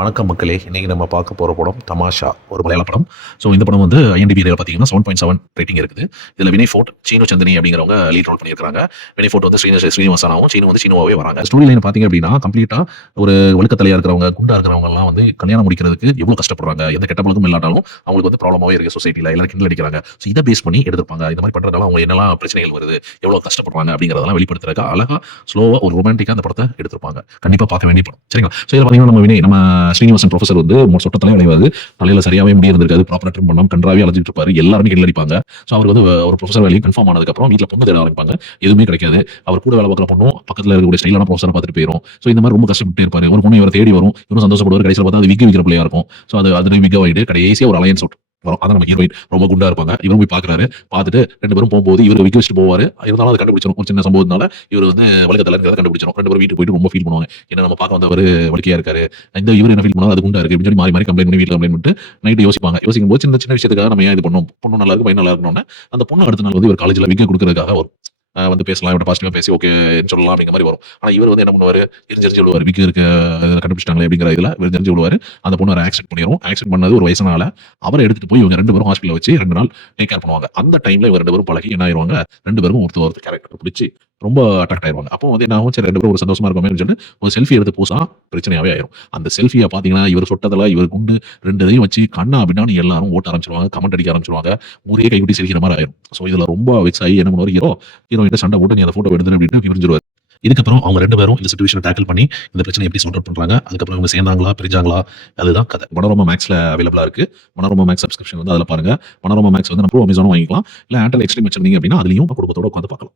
வணக்கம் மக்களே, இன்னைக்கு நம்ம பார்க்க போகிற படம் தமாஷா, ஒரு மலையாள படம். ஸோ இந்த படம் வந்து IMDb பார்த்தீங்கன்னா 7.7 ரேட்டிங் இருக்குது. இதில் வினய் ஃபோர்ட், சீனு சந்தினி அப்படிங்கிறவங்க லீட் ரோல் பண்ணியிருக்காங்க. வினய் ஃபோர்ட் வந்து ஸ்ரீனிவாசனாவும், சீனு வந்து சீனுவாவே வராங்க. ஸ்டோரி லைன் பார்த்தீங்க அப்படின்னா கம்ப்ளீட்டாக ஒரு ஒழுக்கத்தலையாக இருக்கிறவங்க, குண்டா இருக்கிறவங்கலாம் வந்து கல்யாணம் முடிக்கிறதுக்கு எவ்வளோ கஷ்டப்படுறாங்க, எந்த கெட்ட பழக்கம் இல்லாட்டாலும் அவங்களுக்கு வந்து ப்ராப்ளமாகவே இருக்குது சொசைட்டியில், எல்லாரும் கிண்டல் அடிக்கிறாங்க. ஸோ இதை பேஸ் பண்ணி எடுத்திருப்பாங்க. இந்த மாதிரி பண்ணுறதால அவங்க என்னெல்லாம் பிரச்சனைகள் வருது, எவ்வளோ கஷ்டப்படுறாங்க அப்படிங்கிறதெல்லாம் வெளிப்படுத்துறதுக்கு அழகாக ஸ்லோவாக ஒரு ரொமான்டிக்காக அந்த படத்தை எடுத்திருப்பாங்க. கண்டிப்பாக பார்க்க வேண்டிய படம். சரிங்களா? ஸோ இதில் பார்த்தீங்கன்னா நம்ம வினய், நம்ம ஸ்ரீனிவாசன் ப்ரொஃபசர் வந்து சொட்ட தலை விளைவாது, தலையில சரியாவே முடி இருந்திருக்காது, ப்ராப்பரா ட்ரிம் பண்ணாம கன்றாவே அலைஞ்சிட்டு இருப்பாரு. எல்லாருமே கிண்டல் அடிப்பாங்க. ஸோ அவருக்கு வந்து ஒரு ப்ரொஃபசர் வேலையை கன்ஃபார்ம் ஆனதுக்கு அப்புறம் வீட்டில் பொண்ணு தேட ஆரம்பிப்பாங்க. எதுவுமே கிடைக்காது. அவர் கூட வேலை பார்க்குற பொண்ணும் பக்கத்தில் இருக்கக்கூடிய ஸ்டைலான ப்ரொஃபஸரை பார்த்துட்டு போயிடும். ஸோ இந்த மாதிரி ரொம்ப கஷ்டப்பட்டு இருப்பாரு. ஒரு பொண்ணு இவரை தேடி வரும், இவரும் சந்தோஷப்படுவார். கடைசியில் பார்த்தா அது விற்கிற பிள்ளையா இருக்கும். ஸோ அது விக்க வாயிட்டு கடைசியாக ஒரு அலையன்ஸ் வரும். அதான் நம்ம ஹீரோயின் ரொம்ப குண்டா இருப்பாங்க. இவரும் போய் பாக்குறாரு. பார்த்துட்டு ரெண்டு பேரும் போகும்போது இவர் விக்க வச்சுட்டு போவாரு. இருந்தாலும் அதை கண்டுபிடிச்சிடும். ஒரு சின்ன சம்பவத்தினால இவர் வந்து வழக்கத்தில் கண்டுபிடிச்சிடும். ரெண்டு பேரும் வீட்டுக்கு போயிட்டு ரொம்ப ஃபீல் பண்ணுவாங்க. என்ன நம்ம பார்க்க வந்தவர் வலிக்கையா இருக்காரு, இந்த இவர் என்ன ஃபீல் பண்ணாலும் அது குண்டா இருக்கு அப்படின்னு சொல்லி மாறி மாறி கம்ப்ளைண்ட் பண்ணி வீட்டில் கம்ப்ளைண்ட் பண்ணிட்டு நைட்டு யோசிப்பாங்க. யோசிக்கும் போது சின்ன சின்ன விஷயத்துக்காக நம்ம ஏன் இது பண்ணோம், பொண்ணு நல்லா இருக்கு, பையன் நல்லா இருக்கணும்னு அந்த பொண்ணு அடுத்த நாள் வந்து இவர் காலேஜில் விக்க கொடுக்கறதுக்காக வரும். வந்து பேசலாம், இவட்ட பாசிட்டிவா பேசி ஓகேன்னு சொல்லலாம் அப்படிங்கிற மாதிரி வரும். ஆனா இவர் வந்து என்ன பண்ணுவாரு, எரிஞ்சு விடுவார். விக்கு இருக்க கண்டுபிடிச்சிட்டாங்களே அப்படிங்கிற இதுல எரிஞ்சு விடுவாரு. அந்த பொண்ணு ஒரு ஆக்சிடென்ட் பண்ணிடும். ஆக்சிடென்ட் பண்ணது ஒரு வயசானால அவரை எடுத்துட்டு போய் இவங்க ரெண்டு பேரும் ஹாஸ்பிட்டல் வச்சு 2 நாள் டேக் கேர் பண்ணுவாங்க. அந்த டைம்ல இவங்க ரெண்டு பேரும் பழகி என்ன ஆயிருவாங்க, ரெண்டு பேரும் ஒருத்தர் கேரக்டர் பிடிச்சி ரொம்ப அட்ராக்ட் ஆயிருவாங்க. அப்போ வந்து என்ன ஆகும், சரி ரெண்டு பேரும் ஒரு சந்தோஷமா இருப்போமே சொல்லி ஒரு செல்ஃபி எடுத்து பூசா பிரச்சனையாவே ஆயிரும். அந்த செல்ஃபியை பாத்தீங்கன்னா இவர் சொட்டதுல இவர் குண்டு ரெண்டு இதையும் வச்சு கண்ணா அப்படின்னு எல்லாரும் ஓட்ட ஆரம்பிச்சிருவாங்க, கமெண்ட் அடிக்க ஆரம்பிச்சிருவாங்க. ஊரே கைவிட்டி சிரிக்கிற மாதிரி ஆயிரும். ஸோ இதுல ரொம்ப வெக்ஸ் ஆகி என்ன பண்ணுவார், ஹீரோயின் சண்டை போட்டு நீ அந்த போட்டோ எடுத்து அப்படின்னு பிரிஞ்சிருவாரு. இதுக்கப்புறம் அவங்க ரெண்டு பேரும் இந்த சிச்சுவேஷனை டேக்கிள் பண்ணி இந்த பிரச்சனை எப்படி சால்வ் அவுட் பண்றாங்க, அதுக்கப்புறம் இவங்க சேர்ந்தாங்களா பிரிஞ்சாங்களா, அதுதான் கதை. மனோரமா மேக்ஸ்ல அவைலபிளா இருக்கு. மனோரமா மேக்ஸ் சப்ஸ்கிரிப்ஷன் வந்து அதில் பாருங்க. மனோரமா மேக்ஸ் வந்து நம்ம அமேசானும் வாங்கிக்கலாம், இல்லை ஏர்டெல் எக்ஸ்ட்ரீம் வச்சிருந்தீங்க அப்படின்னா அதுலயும் குடும்பத்தோட உட்காந்து பார்க்கலாம்.